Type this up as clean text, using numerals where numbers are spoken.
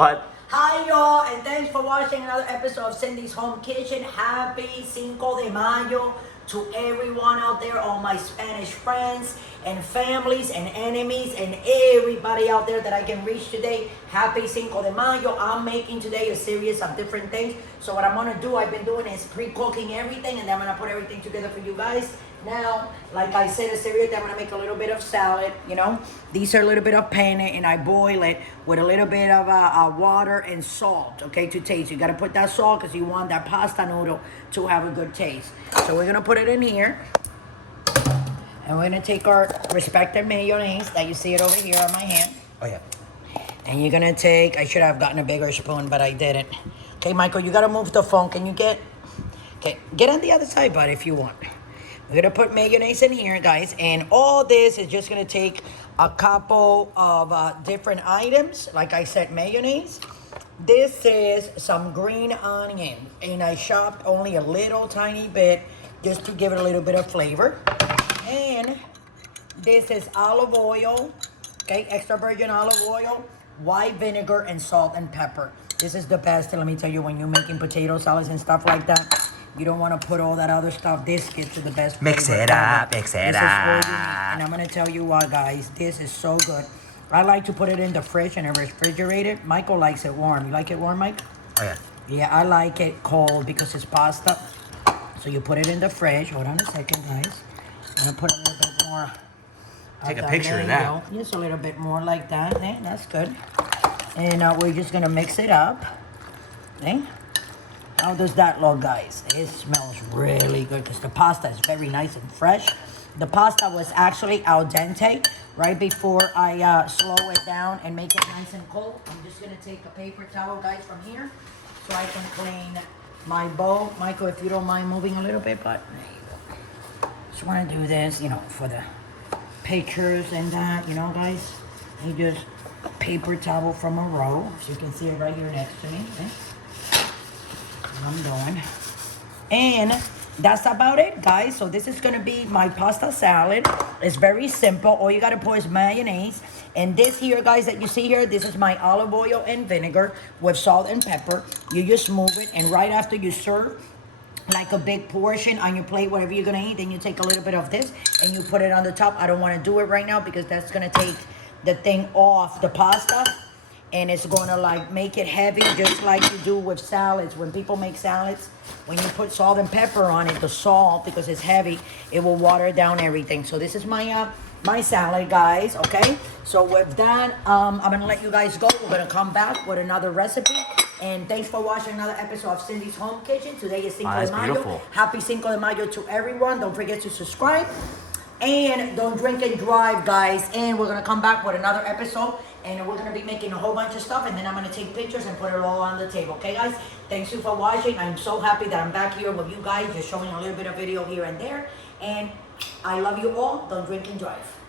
What? Hi y'all, and thanks for watching another episode of Cindy's Home Kitchen. Happy Cinco de Mayo to everyone out there, all my Spanish friends and families and enemies and everybody out there that I can reach today. Happy Cinco de Mayo. I'm making today a series of different things. So what I'm gonna do, I've been doing is pre-cooking everything, and then I'm gonna put everything together for you guys. Now, like I said, a cereal, I'm gonna make a little bit of salad, you know. These are a little bit of penne, and I boil it with a little bit of water and salt, okay, to taste. You gotta put that salt because you want that pasta noodle to have a good taste. So we're gonna put it in here. And we're gonna take our respective mayonnaise that you see it over here on my hand. Oh, yeah. And you're gonna take, I should have gotten a bigger spoon, but I didn't. Okay, Michael, you gotta move the phone. Can you get on the other side, bud, if you want. We're gonna put mayonnaise in here, guys, and all this is just gonna take a couple of different items. Like I said, mayonnaise. This is some green onion, and I chopped only a little tiny bit just to give it a little bit of flavor. And this is olive oil, okay, extra virgin olive oil, white vinegar, and salt and pepper. This is the best, let me tell you, when you're making potato salads and stuff like that. You don't want to put all that other stuff. This gets to the best Mix flavor it ever. up, mix it This is all you need. up. And I'm going to tell you what, guys. This is so good. I like to put it in the fridge and refrigerate it. Michael likes it warm. You like it warm, Mike? Oh, yeah. Yeah, I like it cold because it's pasta. So you put it in the fridge. Hold on a second, guys. I'm going to put a little bit more. Take a picture of that. Just a little bit more like that. Eh? That's good. And we're just going to mix it up. Eh? How does that look, guys? It smells really good because the pasta is very nice and fresh. The pasta was actually al dente right before I slow it down and make it nice and cold. I'm just going to take a paper towel, guys, from here so I can clean my bowl. Michael, if you don't mind moving a little bit, but there you go. Just want to do this, you know, for the pictures and that, you know, guys. You just paper towel from a roll. So you can see it right here next to me. Okay? I'm doing. And that's about it, guys. So this is going to be my pasta salad. It's very simple. All you got to put is mayonnaise. And this here, guys, that you see here, this is my olive oil and vinegar with salt and pepper. You just move it. And right after you serve, like a big portion on your plate, whatever you're going to eat, then you take a little bit of this and you put it on the top. I don't want to do it right now because that's going to take the thing off the pasta. And it's gonna like make it heavy, just like you do with salads. When people make salads, when you put salt and pepper on it, the salt, because it's heavy, it will water down everything. So this is my my salad, guys, okay? So with that, I'm gonna let you guys go. We're gonna come back with another recipe. And thanks for watching another episode of Cindy's Home Kitchen. Today is Cinco de Mayo. Beautiful. Happy Cinco de Mayo to everyone. Don't forget to subscribe. And don't drink and drive, guys. And we're gonna come back with another episode. And we're going to be making a whole bunch of stuff. And then I'm going to take pictures and put it all on the table. Okay, guys? Thanks you for watching. I'm so happy that I'm back here with you guys. Just showing a little bit of video here and there. And I love you all. Don't drink and drive.